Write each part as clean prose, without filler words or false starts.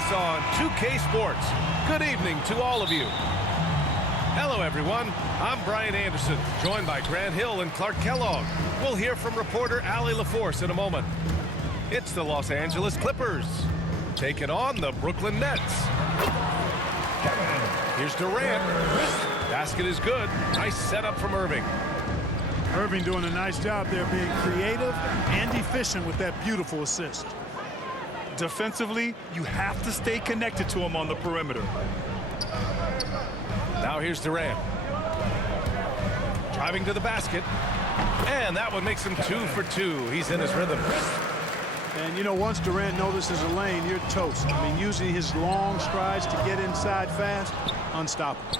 us on 2K Sports. Good evening to all of you. Hello, everyone. I'm Brian Anderson, joined by Grant Hill and Clark Kellogg. We'll hear from reporter Allie LaForce in a moment. It's the Los Angeles Clippers taking on the Brooklyn Nets. Here's Durant. Basket is good. Nice setup from Irving. Irving doing a nice job there, being creative and efficient with that beautiful assist. Defensively, you have to stay connected to him on the perimeter. Now here's Durant. Driving to the basket. And that one makes him 2 for 2. He's in his rhythm. And, you know, once Durant notices a lane, you're toast. I mean, using his long strides to get inside fast, unstoppable.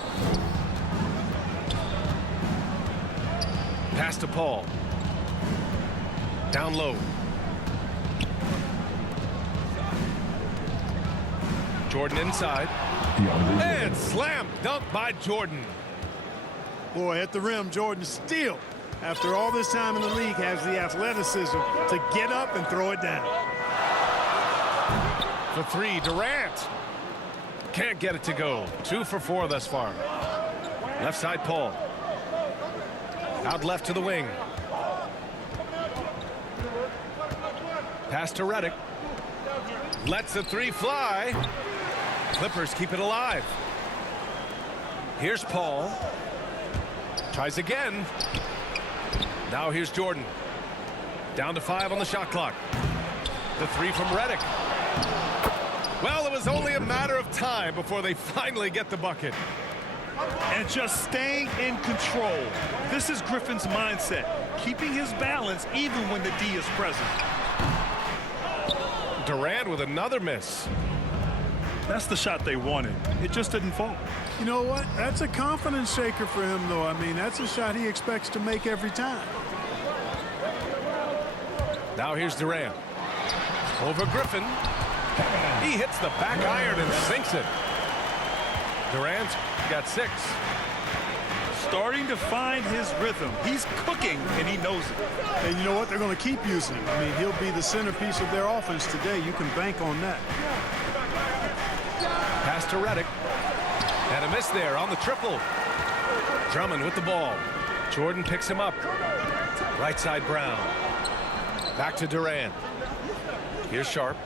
Pass to Paul. Down low. Jordan inside. And slam dunk by Jordan. Boy, at the rim, Jordan still, after all this time in the league, has the athleticism to get up and throw it down. For three, Durant. Can't get it to go. 2 for 4 thus far. Left side, Paul. Out left to the wing. Pass to Redick. Lets the three fly. Clippers keep it alive. Here's Paul. Tries again. Now here's Jordan. Down to 5 on the shot clock. The three from Redick. Well, it was only a matter of time before they finally get the bucket. And just staying in control. This is Griffin's mindset, keeping his balance even when the D is present. Durant with another miss. That's the shot they wanted. It just didn't fall. You know what? That's a confidence shaker for him, though. I mean, that's a shot he expects to make every time. Now here's Durant. Over Griffin. He hits the back iron and sinks it. Durant's got 6. Starting to find his rhythm. He's cooking, and he knows it. And you know what? They're going to keep using him. I mean, he'll be the centerpiece of their offense today. You can bank on that. Pass to Redick. And a miss there on the triple. Drummond with the ball. Jordan picks him up. Right side, Brown. Back to Durant. Here's Sharp.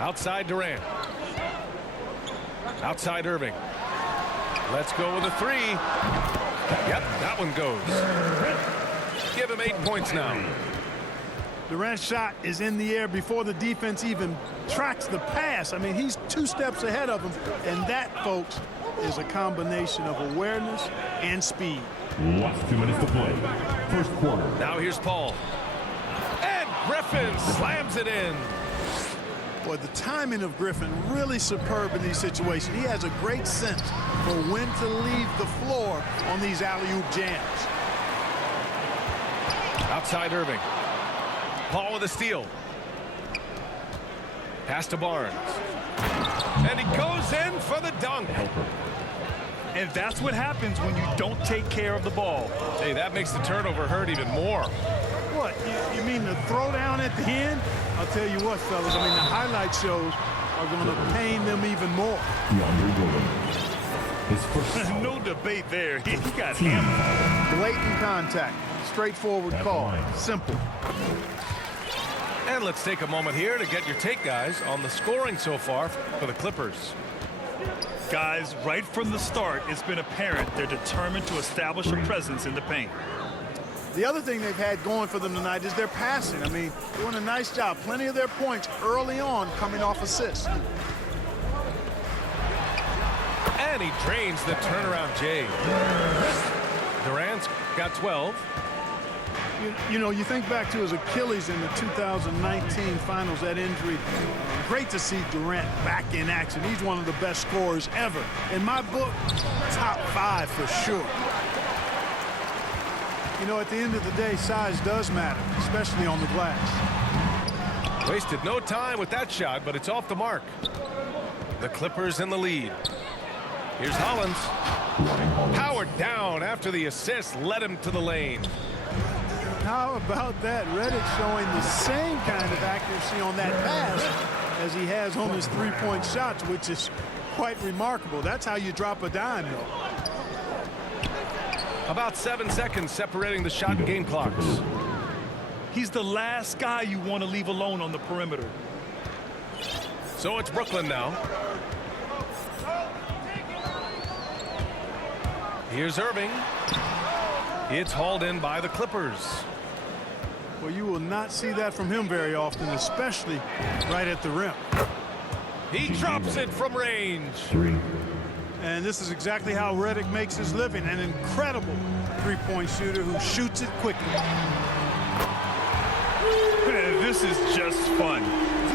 Outside Durant. Outside Irving. Let's go with a 3. Yep, that one goes. Give him 8 points now. Durant's shot is in the air before the defense even tracks the pass. I mean, he's 2 steps ahead of him. And that, folks, is a combination of awareness and speed. Last 2 minutes to play. First quarter. Now here's Paul. And Griffin slams it in. Boy, the timing of Griffin really superb in these situations. He has a great sense for when to leave the floor on these alley-oop jams. Outside Irving. Paul with a steal. Pass to Barnes. And he goes in for the dunk. And that's what happens when you don't take care of the ball. Hey, that makes the turnover hurt even more. What, you mean the throwdown at the end? I'll tell you what, fellas, I mean, the highlight shows are going to pain them even more. No debate there. He got hammered. Blatant contact. Straightforward call. Simple. And let's take a moment here to get your take, guys, on the scoring so far for the Clippers. Guys, right from the start, it's been apparent they're determined to establish a presence in the paint. The other thing they've had going for them tonight is their passing. I mean, doing a nice job. Plenty of their points early on coming off assists. And he drains the turnaround J. Durant's got 12. You know, you think back to his Achilles in the 2019 finals, that injury. Great to see Durant back in action. He's one of the best scorers ever. In my book, top 5 for sure. You know, at the end of the day, size does matter, especially on the glass. Wasted no time with that shot, but it's off the mark. The Clippers in the lead. Here's Hollins. Powered down after the assist led him to the lane. How about that? Redick showing the same kind of accuracy on that pass as he has on his three-point shots, which is quite remarkable. That's how you drop a dime, though. About 7 seconds separating the shot and game clocks. He's the last guy you want to leave alone on the perimeter. So it's Brooklyn now. Here's Irving. It's hauled in by the Clippers. Well, you will not see that from him very often, especially right at the rim. He drops it from range. 3. And this is exactly how Redick makes his living. An incredible three-point shooter who shoots it quickly. Man, this is just fun.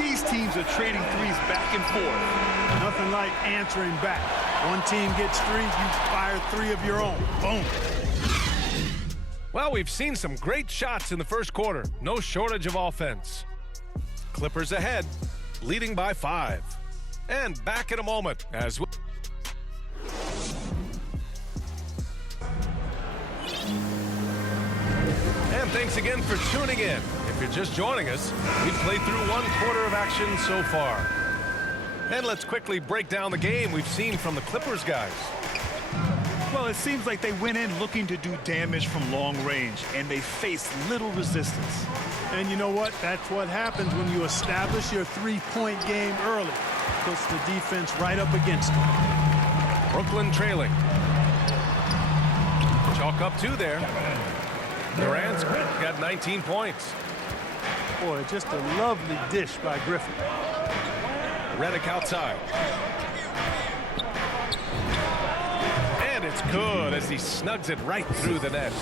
These teams are trading threes back and forth. Nothing like answering back. One team gets 3, you fire 3 of your own. Boom. Well, we've seen some great shots in the first quarter. No shortage of offense. Clippers ahead, leading by 5. And back in a moment as we... And thanks again for tuning in. If you're just joining us, we've played through 1 quarter of action so far. And let's quickly break down the game we've seen from the Clippers guys. Well, it seems like they went in looking to do damage from long range, and they faced little resistance. And you know what? That's what happens when you establish your three-point game early. Puts the defense right up against them. Brooklyn trailing. Chalk up 2 there. Durant's got 19 points. Boy, just a lovely dish by Griffin. Redick outside. And it's good as he snugs it right through the net.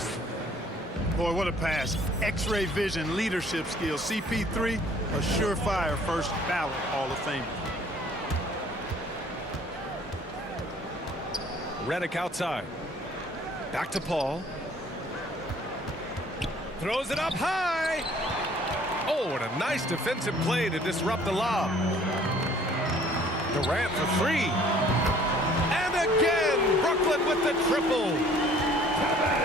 Boy, what a pass. X-ray vision, leadership skills. CP3, a surefire first ballot Hall of Famer. Redick outside. Back to Paul. Throws it up high. Oh, and a nice defensive play to disrupt the lob. Durant for 3. And again, Brooklyn with the triple.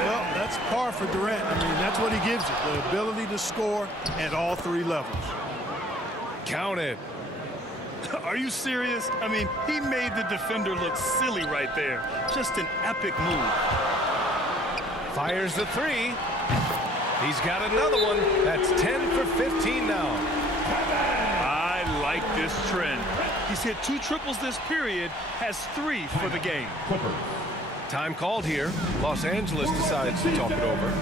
Well, that's par for Durant. I mean, that's what he gives you, the ability to score at all 3 levels. Count it. Are you serious? I mean, he made the defender look silly right there. Just an epic move. Fires the 3. He's got another one. That's 10 for 15 now. I like this trend. He's hit 2 triples this period, has 3 for the game. Clippers. Time called here. Los Angeles decides to talk it over.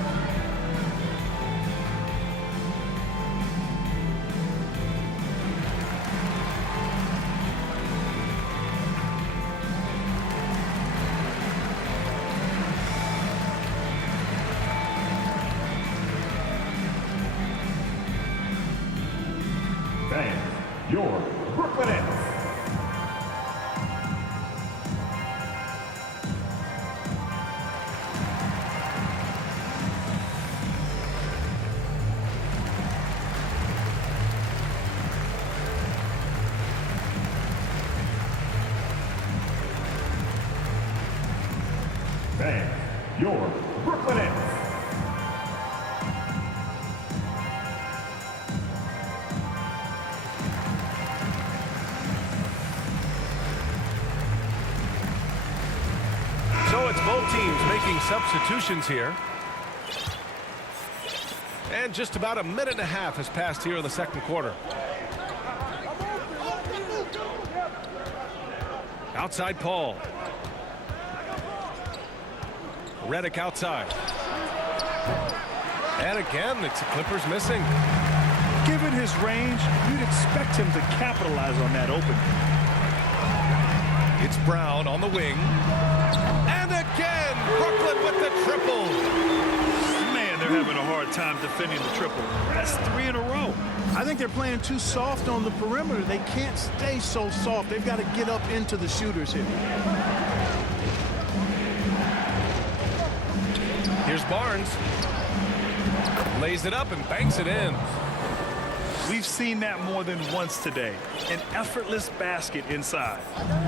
Fans, your Brooklyn Nets. Fans, your Brooklyn Nets. So it's both teams making substitutions here. And just about a minute and a half has passed here in the second quarter. Outside Paul. Redick outside. And again, it's the Clippers missing. Given his range, you'd expect him to capitalize on that opening. It's Brown on the wing. And again, Brooklyn with the triple. Man, they're having a hard time defending the triple. That's 3 in a row. I think they're playing too soft on the perimeter. They can't stay so soft. They've got to get up into the shooters here. Here's Barnes. Lays it up and banks it in. We've seen that more than once today. An effortless basket inside.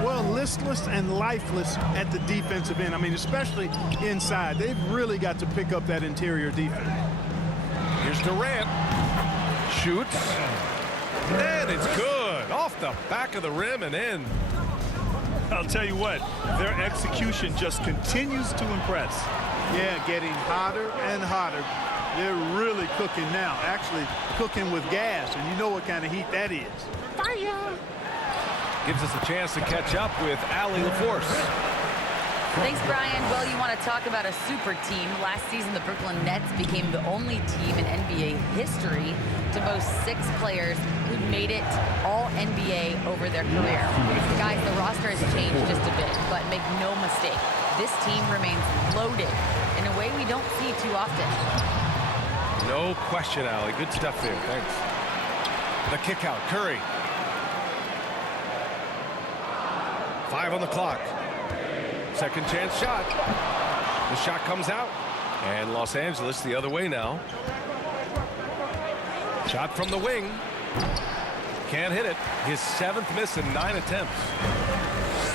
Well, listless and lifeless at the defensive end. I mean, especially inside. They've really got to pick up that interior defense. Here's Durant. Shoots. And it's good. Off off the back of the rim and in. I'll tell you what, their execution just continues to impress. Yeah, getting hotter and hotter. They're really cooking now, actually cooking with gas, and you know what kind of heat that is. Fire! Gives us a chance to catch up with Allie LaForce. Thanks, Brian. Well, you want to talk about a super team. Last season, the Brooklyn Nets became the only team in NBA history to boast 6 players who made it all NBA over their career. Guys, the roster has changed just a bit, but make no mistake, this team remains loaded in a way we don't see too often. No question, Allie. Good stuff there. Thanks. The kick out. Curry. 5 on the clock. Second chance shot. The shot comes out. And Los Angeles the other way now. Shot from the wing. Can't hit it. His 7th miss in 9 attempts.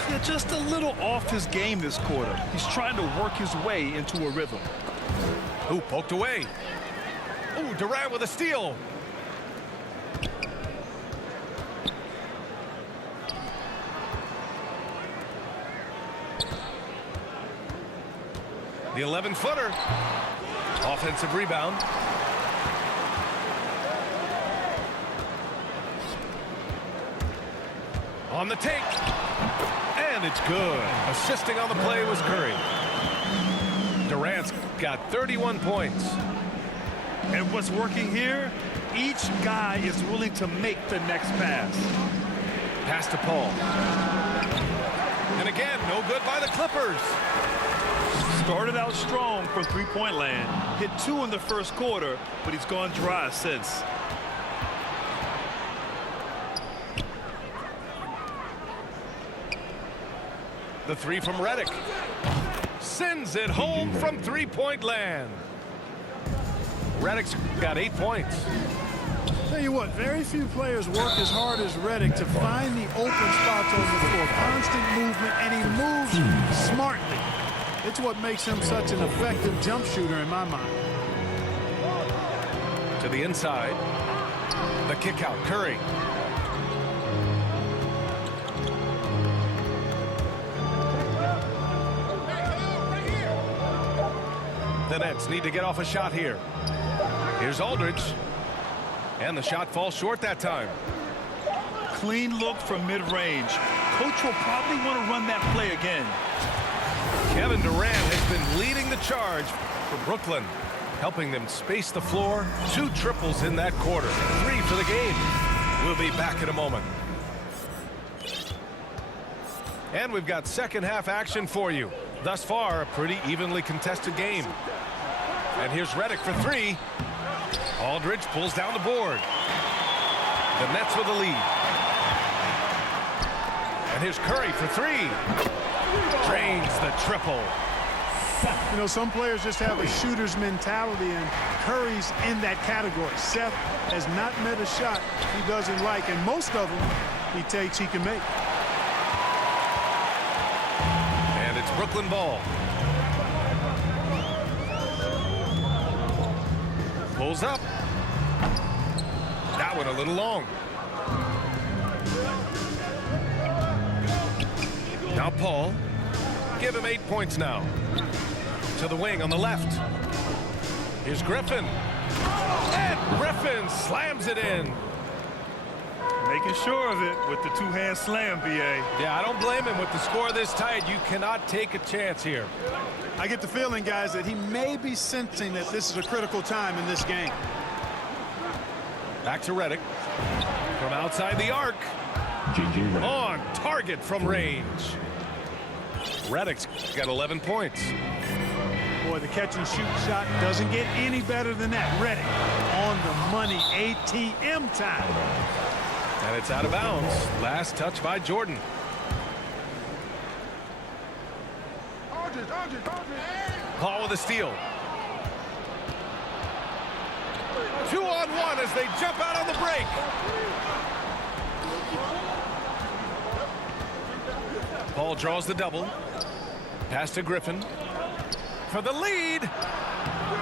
Yeah, just a little off his game this quarter. He's trying to work his way into a rhythm. Ooh, poked away. Ooh, Durant with a steal. The 11-footer. Offensive rebound. On the take. And it's good. Assisting on the play was Curry. Durant's got 31 points. And what's working here? Each guy is willing to make the next pass. Pass to Paul. And again, no good by the Clippers. Started out strong from three-point land. Hit 2 in the first quarter, but he's gone dry since. The 3 from Redick. Sends it home from three-point land. Redick's got 8 points. Tell you what, very few players work as hard as Redick to find the open spots on the floor. Constant movement, and he moves smartly. It's what makes him such an effective jump shooter in my mind. To the inside. The kick out. Curry. The Nets need to get off a shot here. Here's Aldridge. And the shot falls short that time. Clean look from mid-range. Coach will probably want to run that play again. Kevin Durant has been leading the charge for Brooklyn, helping them space the floor. 2 triples in that quarter. 3 for the game. We'll be back in a moment. And we've got second half action for you. Thus far, a pretty evenly contested game. And here's Redick for 3. Aldridge pulls down the board. The Nets with the lead. And here's Curry for 3. Drains the triple. You know, some players just have a shooter's mentality, and Curry's in that category. Seth has not met a shot he doesn't like, and most of them he takes he can make. And it's Brooklyn ball. Pulls up. That one a little long. Now Paul. Give him 8 points now. To the wing on the left. Here's Griffin. And Griffin slams it in. Making sure of it with the 2-hand slam, B.A. Yeah, I don't blame him with the score this tight. You cannot take a chance here. I get the feeling, guys, that he may be sensing that this is a critical time in this game. Back to Redick. From outside the arc. On target from range. Redick's got 11 points. Boy, the catch and shoot shot doesn't get any better than that. Redick on the money. ATM time. And it's out of bounds. Last touch by Jordan. Paul with a steal. 2-on-1 as they jump out on the break. Paul draws the double. Pass to Griffin. For the lead.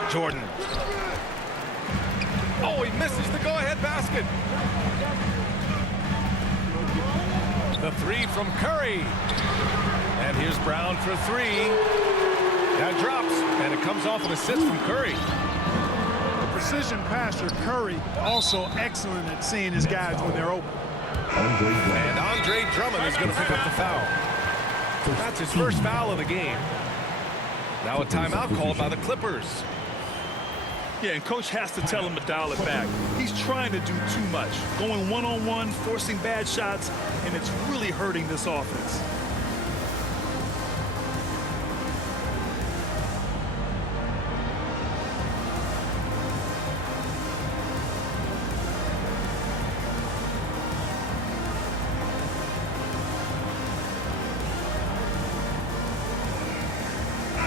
Jordan. Oh, he misses the go-ahead basket. The three from Curry. And here's Brown for three. That drops, and it comes off an assist from Curry. The precision passer, Curry, also excellent at seeing his guys when they're open. And Andre Drummond is going to pick up the foul. That's his first foul of the game. Now a timeout called by the Clippers. Yeah, and coach has to tell him to dial it back. He's trying to do too much, going one-on-one, forcing bad shots, and it's really hurting this offense.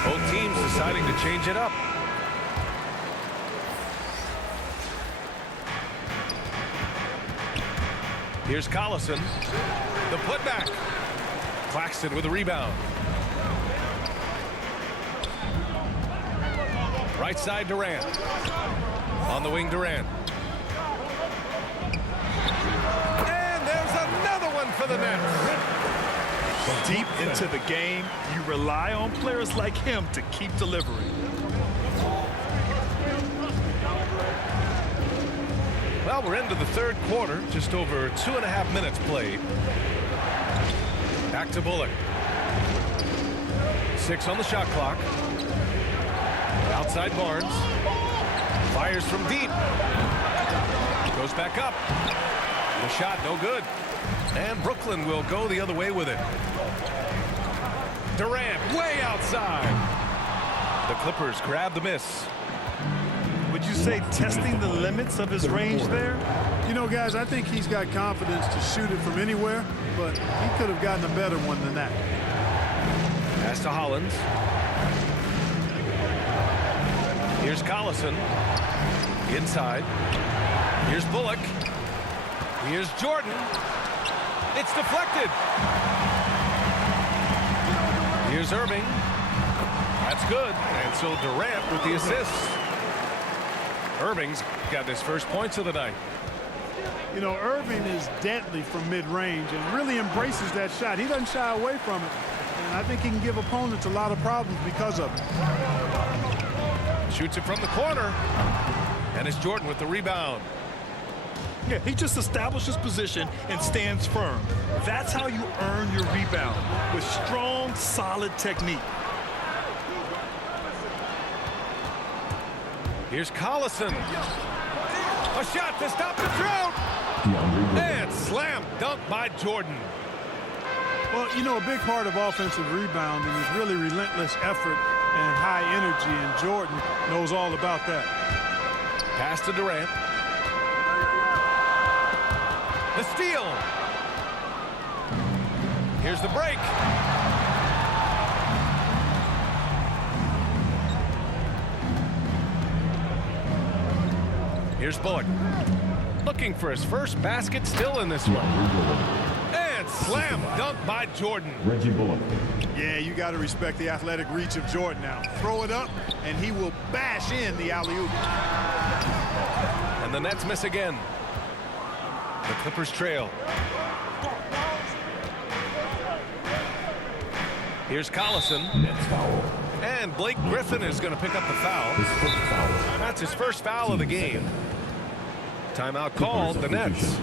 Both teams deciding to change it up. Here's Collison. The putback. Claxton with a rebound. Right side Durant. On the wing Durant. And there's another one for the Nets. Deep into the game, you rely on players like him to keep delivering. Well, we're into the third quarter, just over 2.5 minutes played. Back to Bullock. 6 on the shot clock. Outside Barnes. Fires from deep. Goes back up. The shot no good. And Brooklyn will go the other way with it. Durant way outside. The Clippers grab the miss. Would you say testing the limits of his range there? You know, guys, I think he's got confidence to shoot it from anywhere, but he could have gotten a better one than that. Pass to Hollins. Here's Collison. Inside. Here's Bullock. Here's Jordan. It's deflected. Here's Irving. That's good. And so Durant with the assist. Irving's got his first points of the night. You know, Irving is deadly from mid-range and really embraces that shot. He doesn't shy away from it. And I think he can give opponents a lot of problems because of it. Shoots it from the corner. And it's Jordan with the rebound. Yeah, he just establishes position and stands firm. That's how you earn your rebound, with strong, solid technique. Here's Collison. A shot to stop the drought. And slam dunk by Jordan. Well, you know, a big part of offensive rebounding is really relentless effort and high energy, and Jordan knows all about that. Pass to Durant. The steal. Here's the break. Here's Bullock. Looking for his first basket still in this one. And slam dunk by Jordan. Reggie Bullock. Yeah, you got to respect the athletic reach of Jordan now. Throw it up, and he will bash in the alley-oop. And the Nets miss again. The Clippers trail. Here's Collison. Nets foul. And Blake Griffin is going to pick up the foul. His first foul. That's his first foul of the game. Timeout called, the Nets.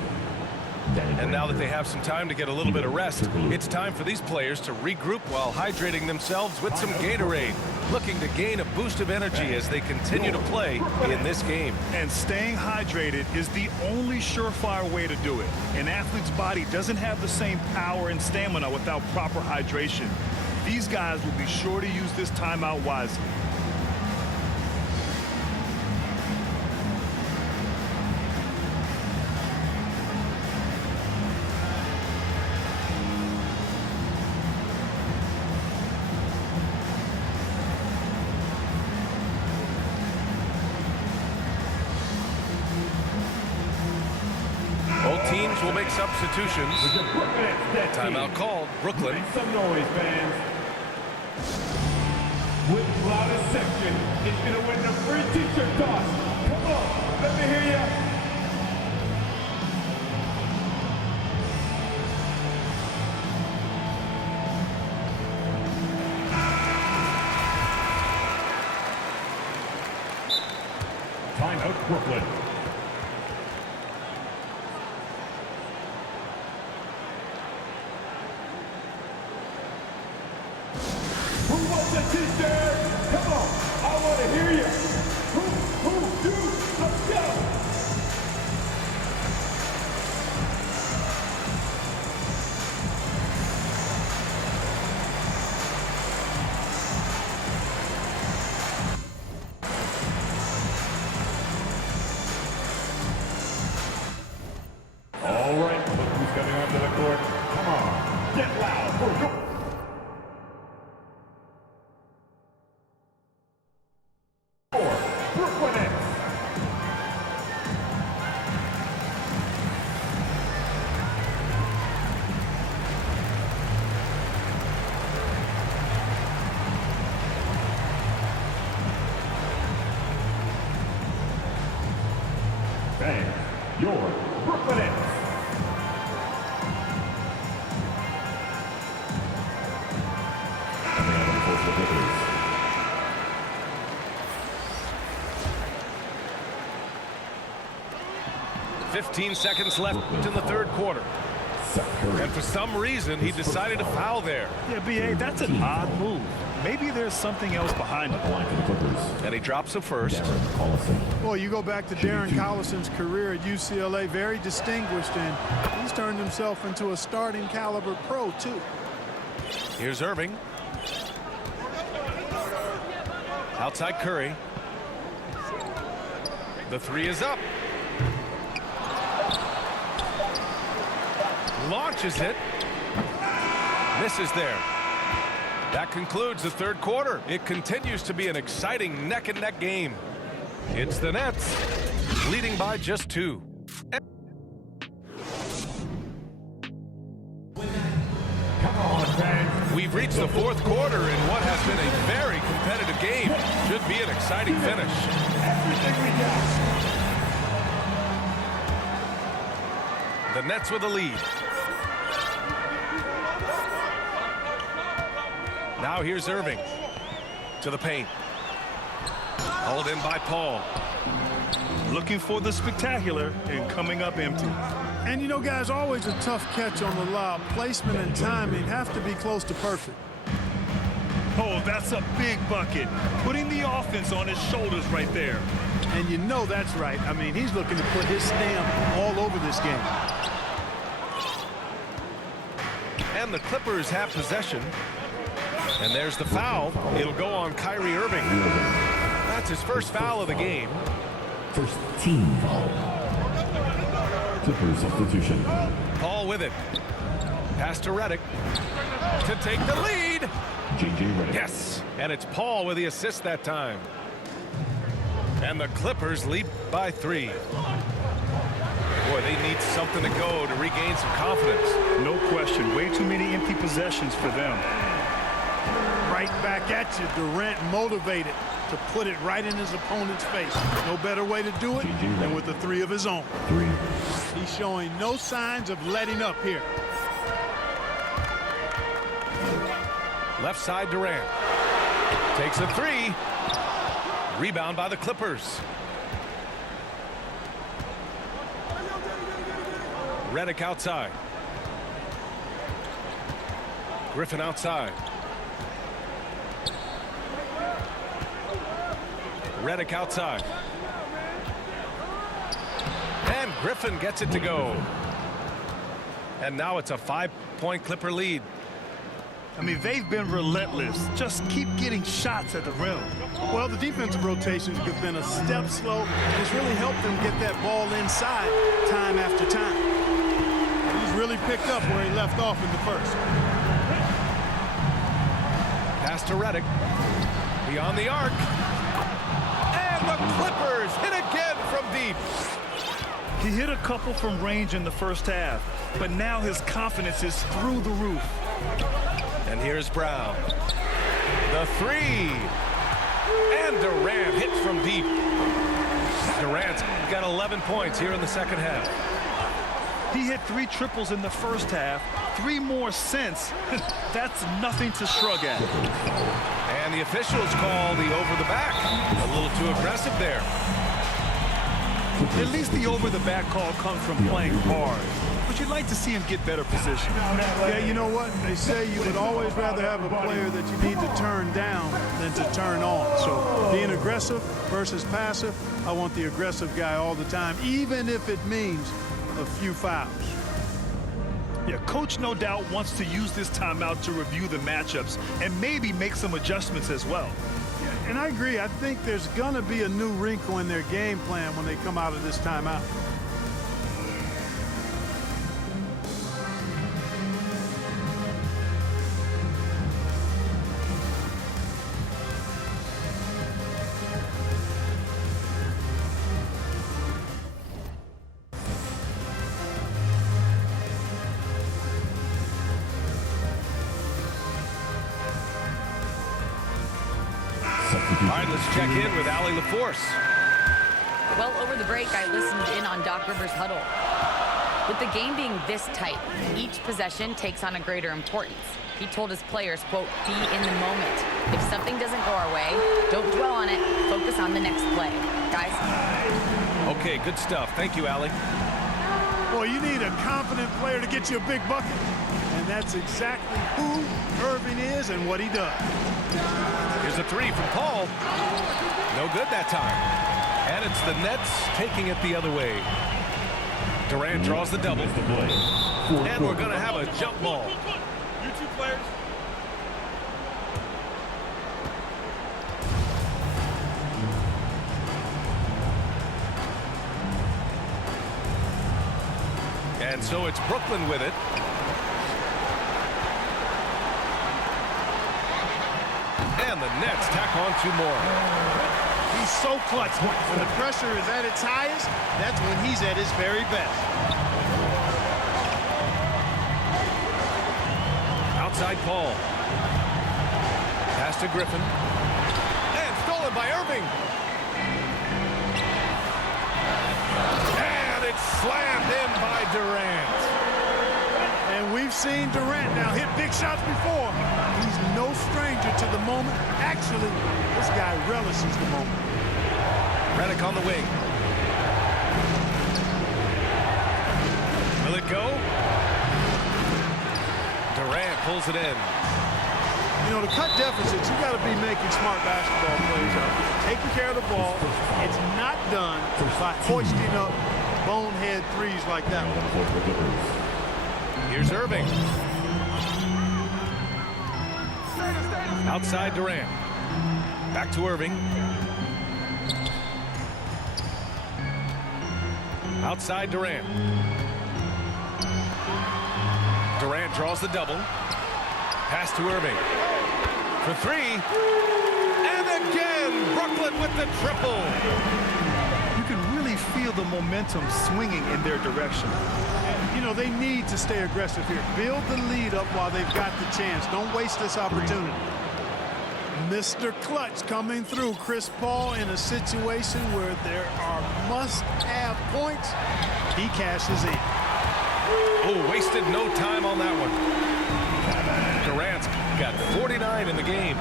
And now that they have some time to get a little bit of rest, it's time for these players to regroup while hydrating themselves with some Gatorade, looking to gain a boost of energy as they continue to play in this game. And staying hydrated is the only surefire way to do it. An athlete's body doesn't have the same power and stamina without proper hydration. These guys will be sure to use this timeout wisely. Both teams will make substitutions. Timeout called. Brooklyn. Make some noise, fans. With the loudest section, it's gonna win the free t-shirt toss. Come on, let me hear ya. line of Brooklyn. Who wants a t-shirt? Come on, I want to hear you. Who, you, let's go. All right, look who's coming onto the court. Come on, get loud for go. Brooklyn Nets. Bang, your Brooklyn Nets. Coming out on the court for the Clippers. 15 seconds left in the third quarter. And for some reason, he decided to foul there. Yeah, B.A., that's an odd move. Maybe there's something else behind it. And he drops a first. Boy, you go back to Darren Collison's career at UCLA, very distinguished, and he's turned himself into a starting caliber pro, too. Here's Irving. Outside Curry. The three is up. Launches it. Misses there. That concludes the third quarter. It continues to be an exciting neck-and-neck game. It's the Nets leading by just 2. Come on, fans. We've reached the fourth quarter in what has been a very competitive game. Should be an exciting finish. Everything we got. The Nets with the lead. Now here's Irving to the paint. Hauled in by Paul. Looking for the spectacular and coming up empty. And, you know, guys, always a tough catch on the lob. Placement and timing have to be close to perfect. Oh, that's a big bucket. Putting the offense on his shoulders right there. And you know that's right. I mean, he's looking to put his stamp all over this game. And the Clippers have possession. And there's the foul. It'll go on Kyrie Irving. That's his first foul of the game. First team foul. Clippers substitution. Paul with it. Pass to Redick to take the lead. J.J. Redick. Yes, and it's Paul with the assist that time. And the Clippers lead by 3. Boy, they need something to go to regain some confidence. No question. Way too many empty possessions for them. Right back at you. Durant motivated to put it right in his opponent's face. No better way to do it than with the 3 of his own. 3. He's showing no signs of letting up here. Left side Durant. Takes a 3. Rebound by the Clippers. Redick outside. Griffin outside. Redick outside. And Griffin gets it to go. And now it's a 5-point Clipper lead. I mean, they've been relentless. Just keep getting shots at the rim. Well, the defensive rotations have been a step slow. It's really helped them get that ball inside time after time. He's really picked up where he left off in the first. Pass to Redick. Beyond the arc. And the Clippers hit again from deep. He hit a couple from range in the first half, but now his confidence is through the roof. And here's Brown. The 3. And Durant hit from deep. Durant's got 11 points here in the second half. He hit 3 triples in the first half, 3 more since. That's nothing to shrug at. And the officials call the over the back. A little too aggressive there. At least the over-the-back call comes from playing hard. But you'd like to see him get better position. Yeah, you know what? They say you would always rather have a player that you need to turn down than to turn on. So being aggressive versus passive, I want the aggressive guy all the time, even if it means a few fouls. Yeah, coach no doubt wants to use this timeout to review the matchups and maybe make some adjustments as well. Yeah, and I agree. I think there's going to be a new wrinkle in their game plan when they come out of this timeout. All right, let's check in with Allie LaForce. Well, over the break, I listened in on Doc Rivers' huddle. With the game being this tight, each possession takes on a greater importance. He told his players, quote, be in the moment. If something doesn't go our way, don't dwell on it. Focus on the next play. Guys? Okay, good stuff. Thank you, Allie. Boy, you need a confident player to get you a big bucket. And that's exactly who Irving is and what he does. Here's a three from Paul. No good that time. And it's the Nets taking it the other way. Durant draws the double. And we're going to have a jump ball. You two players. And so it's Brooklyn with it. And the Nets tack on two more. He's so clutch. When the pressure is at its highest, that's when he's at his very best. Outside Paul. Pass to Griffin. And stolen by Irving. And it's slammed in by Durant. And we've seen Durant now hit big shots before. He's no stranger to the moment. Actually, this guy relishes the moment. Redick on the wing. Will it go? Durant pulls it in. You know, to cut deficits, you got to be making smart basketball plays out there. Taking care of the ball. It's not done by hoisting up bonehead threes like that one. Here's Irving. Outside Durant. Back to Irving. Outside Durant. Durant draws the double. Pass to Irving. For three. And again, Brooklyn with the triple. You can really feel the momentum swinging in their direction. And, you know, they need to stay aggressive here. Build the lead up while they've got the chance. Don't waste this opportunity. Mr. Clutch coming through. Chris Paul in a situation where there are must-have points. He cashes in. Oh, wasted no time on that one. Durant's got 49 in the game.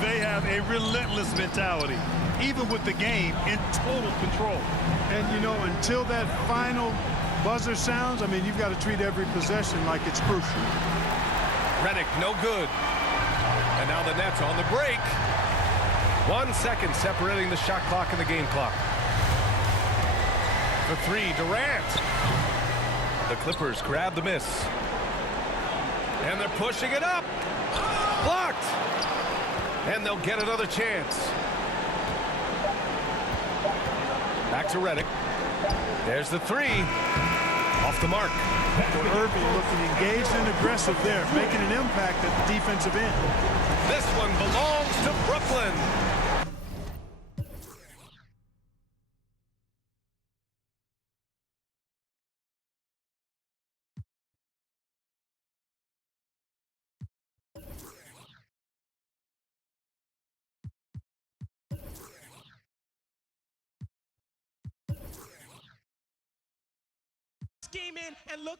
They have a relentless mentality, even with the game in total control. And, you know, until that final buzzer sounds, I mean, you've got to treat every possession like it's crucial. Redick, no good. And now the Nets on the break. 1 second separating the shot clock and the game clock. For three, Durant. The Clippers grab the miss. And they're pushing it up. Blocked. And they'll get another chance. Back to Redick. There's the three. Off the mark. Irving looking engaged and aggressive there, making an impact at the defensive end. This one belongs to Brooklyn. Scheming and look